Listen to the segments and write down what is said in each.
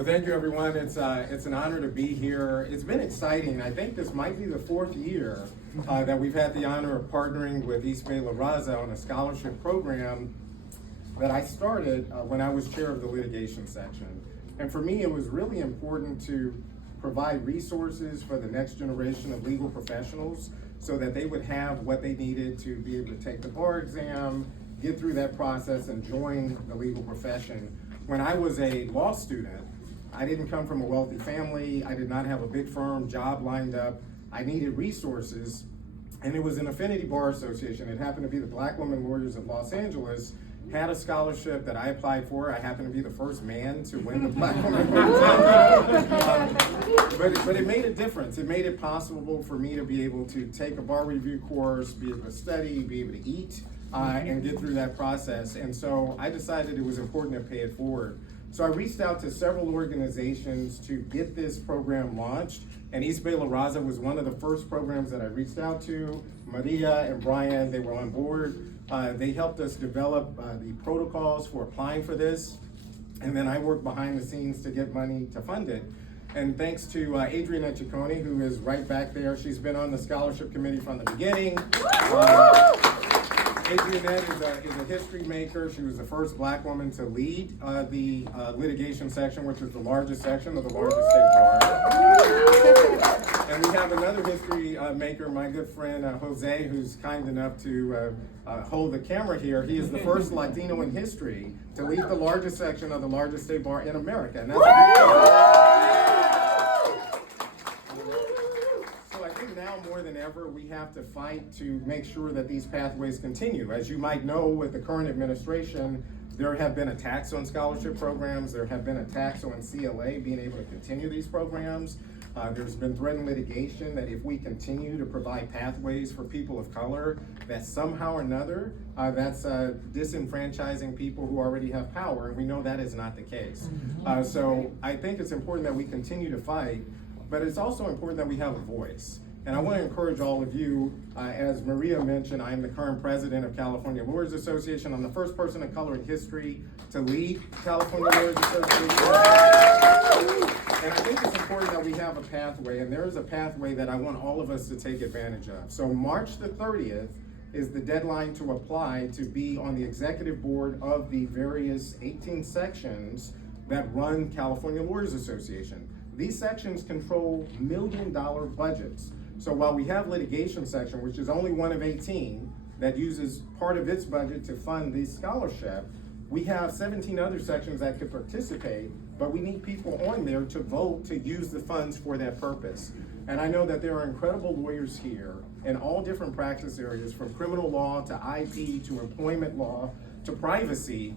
Well, thank you, everyone. It's an honor to be here. It's been exciting. I think this might be the fourth year that we've had the honor of partnering with East Bay La Raza on a scholarship program that I started when I was chair of the litigation section. And for me, it was really important to provide resources for the next generation of legal professionals so that they would have what they needed to be able to take the bar exam, get through that process, and join the legal profession. When I was a law student, I didn't come from a wealthy family. I did not have a big firm job lined up. I needed resources, and it was an affinity bar association. It happened to be the Black Women Lawyers of Los Angeles had a scholarship that I applied for. I happened to be the first man to win the Black Women Lawyers. But it made a difference. It made it possible for me to be able to take a bar review course, be able to study, be able to eat, and get through that process. And so I decided it was important to pay it forward. So I reached out to several organizations to get this program launched, and East Bay La Raza was one of the first programs that I reached out to. Maria and Brian, they were on board. They helped us develop the protocols for applying for this, and then I worked behind the scenes to get money to fund it. And thanks to Adriana Ciccone, who is right back there. She's been on the scholarship committee from the beginning. Adrianette is a history maker. She was the first Black woman to lead the litigation section, which is the largest section of the largest state bar. And we have another history maker, my good friend Jose, who's kind enough to hold the camera here. He is the first Latino in history to lead the largest section of the largest state bar in America. And that's now more than ever, we have to fight to make sure that these pathways continue. As you might know, with the current administration, there have been attacks on scholarship programs. There have been attacks on CLA being able to continue these programs. There's been threatened litigation that if we continue to provide pathways for people of color, that somehow or another, that's disenfranchising people who already have power, and we know that is not the case. So I think it's important that we continue to fight, but it's also important that we have a voice. And I want to encourage all of you, as Maria mentioned, I am the current president of California Lawyers Association. I'm the first person of color in history to lead California Lawyers Association. And I think it's important that we have a pathway, and there is a pathway that I want all of us to take advantage of. So March the 30th is the deadline to apply to be on the executive board of the various 18 sections that run California Lawyers Association. These sections control $1 million budgets. So while we have litigation section, which is only one of 18 that uses part of its budget to fund the scholarship, we have 17 other sections that could participate, but we need people on there to vote to use the funds for that purpose. And I know that there are incredible lawyers here in all different practice areas, from criminal law to IP to employment law to privacy,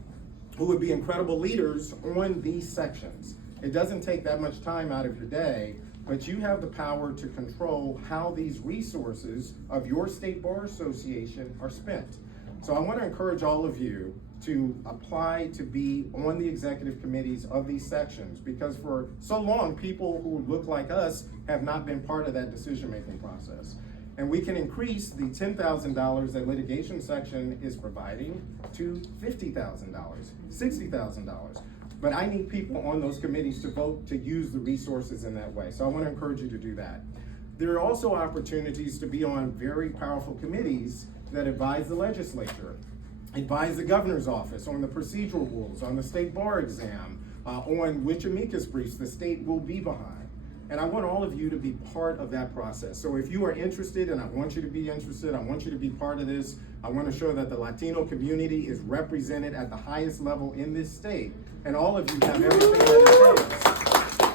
who would be incredible leaders on these sections. It doesn't take that much time out of your day, but you have the power to control how these resources of your state bar association are spent. So I want to encourage all of you to apply to be on the executive committees of these sections, because for so long, people who look like us have not been part of that decision-making process. And we can increase the $10,000 that litigation section is providing to $50,000, $60,000. But I need people on those committees to vote to use the resources in that way. So I want to encourage you to do that. There are also opportunities to be on very powerful committees that advise the legislature, advise the governor's office on the procedural rules, on the state bar exam, on which amicus briefs the state will be behind. And I want all of you to be part of that process. So if you are interested, and I want you to be interested, I want you to be part of this, I want to show that the Latino community is represented at the highest level in this state, and all of you have everything that it takes.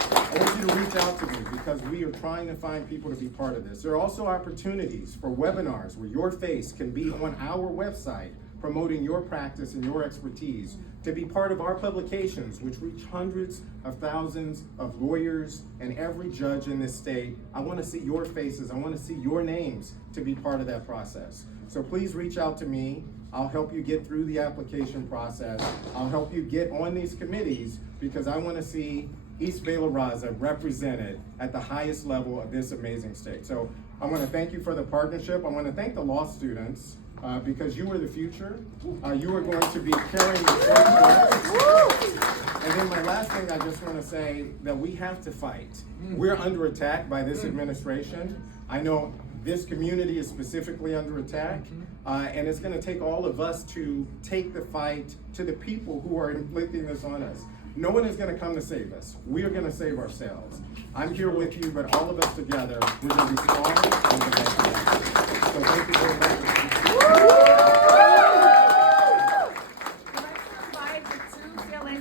I want you to reach out to me, because we are trying to find people to be part of this. There are also opportunities for webinars where your face can be on our website promoting your practice and your expertise, to be part of our publications, which reach hundreds of thousands of lawyers and every judge in this state. I want to see your faces. I want to see your names to be part of that process. So please reach out to me. I'll help you get through the application process. I'll help you get on these committees, because I want to see East Bay La Raza represented at the highest level of this amazing state. So I want to thank you for the partnership. I want to thank the law students, because you are the future. You are going to be carrying the torch. And then my last thing, I just want to say that we have to fight. We're under attack by this administration. I know this community is specifically under attack, and it's going to take all of us to take the fight to the people who are inflicting this on us. No one is going to come to save us. We are going to save ourselves. I'm here with you, but all of us together, we're going to be strong.